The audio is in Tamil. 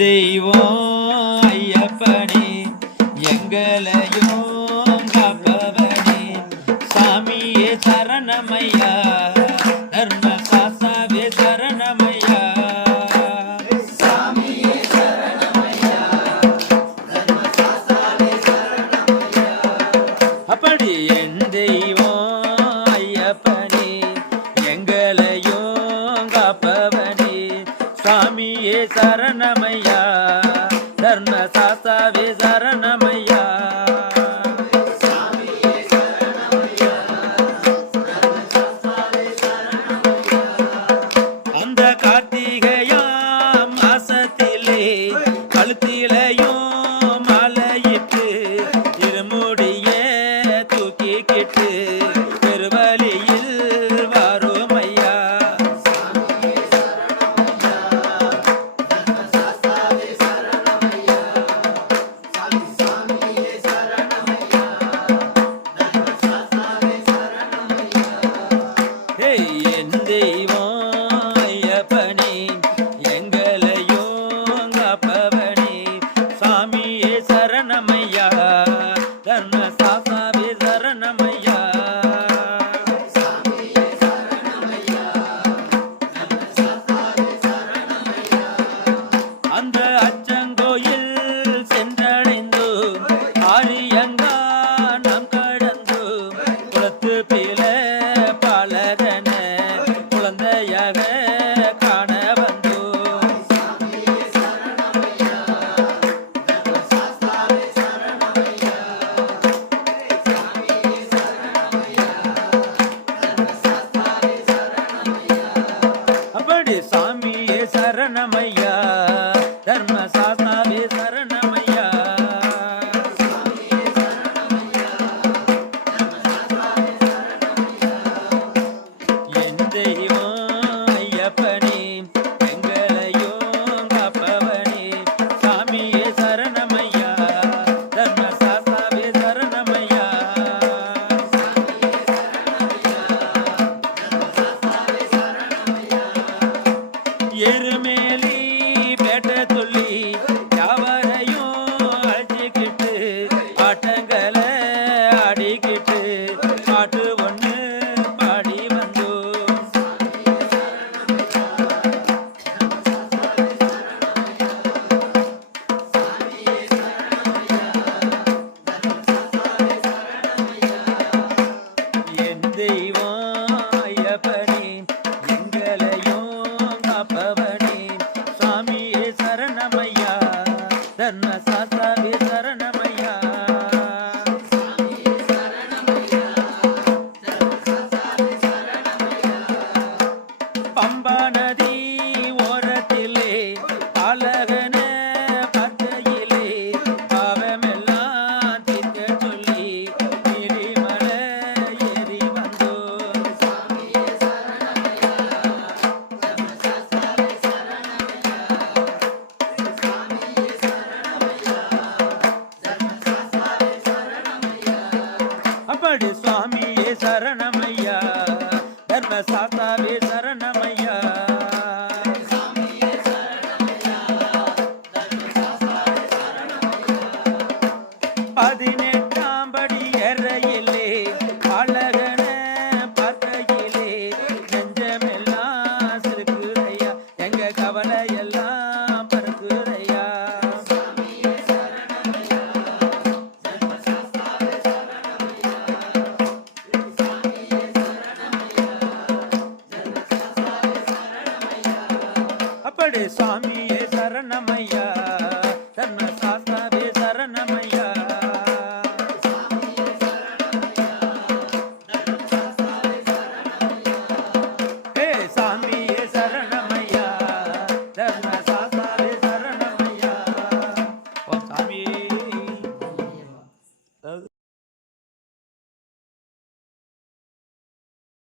தெய்வம் ஐயப்பனே எங்களையும் காப்பவனே சாமியே சரணமையா தர்ம சாஸ்தாவே சரணமையா சாமியே சரணமையா தர்ம சாஸ்தாவே சரணமையா. அப்படி என் தெய்வம் ஐயப்பனே எங்களையும் காப்பவனே சாமியே சரணமையா தர்ம சாஸ்தாவே சரணமையா சாமியே சரணமையா தர்ம சாஸ்தாவே சரணமையா. அந்த கார்த்திகையாம் மாசத்திலே கழுத்திலையும் மலையிட்டு இருமுடிய தூக்கிக்கிட்டு பெருவழியில் வரும் ஐயா சாமியே சரணமையா தர்ம சாஸ்தாவே சரணமையா. சாமியே சரணமையா தர்ம சாஸ்தாவே சரணமையா. என் தெய்வம் ஐயப்பனே எங்களையும் காப்பவனே சாமியே சரணமையா தர்ம சாஸ்தாவே சரணமையா சாமியே சரணமையா தர்ம சாஸ்தாவே சரணமையா. அந்த அச்சங்கோயில் சென்றடைந்து ஆரியங்கா நாம் கடந்து குளத்து பில பாலகன குழந்தையாக காண வந்து சாமியே சரணமையா தர்ம சாஸ்தாவே சரணமையா. சாமியே சரணமையா தர்ம சாஸ்தாவே சரணமையா. அப்படி சாமியே சரணமையா தர்ம சாஸ்தாவே சரணமையா சாமியே சரணமையா தர்ம சாஸ்தாவே சரணமையா. என் தெய்வம் ஐயப்பனே எங்களையும் காப்பவனே சாமியே சரணமையா தர்ம சாஸ்தாவே சரணமையா சாமியே சரணமையா தர்ம சாஸ்தாவே சரணமையா. எருமேலி பேட்ட சொல்லி யாவரையும் அழைச்சிக்கிட்டு ஆட்டங்களை ஆடிக்கிட்டு பாட்டு ஒன்று பாடி வந்தோம் சாமியே சரணமையா தர்ம சாஸ்தாவே சரணமையா. சாமியே சரணமையா தர்ம சாஸ்தாவே சரணமையா. என் தெய்வம் ஐயப்பனே எங்களையும் காப்பவனே சாமியே சரணமையா தர்ம சாஸ்தாவே சரணமையா சாமியே சரணமையா தர்ம சாஸ்தாவே சரணமையா. பம்பா நதி ஓரத்திலே பாலகன பார்க்கையிலே பாவமெல்லாம் தீர்க்க சொல்லி நீரிமலை ஏறி வந்தோம் சாமியே சரணமையா தர்ம சாஸ்தாவே சரணமையா. சாமியே சரணமையா தர்ம சாஸ்தாவே சரணமையா. அப்படி சுவாமியே சரணமையா தர்ம சாஸ்தாவே சரணமையா சாமியே சரணமையா தர்ம சாஸ்தாவே சரணமையா. 18ஆம் படி எறையிலே அழகன பார்க்கையிலே நெஞ்சமெல்லாம் சிறுக்குதையா எங்க கவலை எல்லாம் பறக்குதையா சாமியே சரணமையா தர்ம சாஸ்தாவே சரணமையா. சாமியே சரணமையா தர்ம சாஸ்தாவே சரணமையா. அப்படி சுவாமியே சரணமையா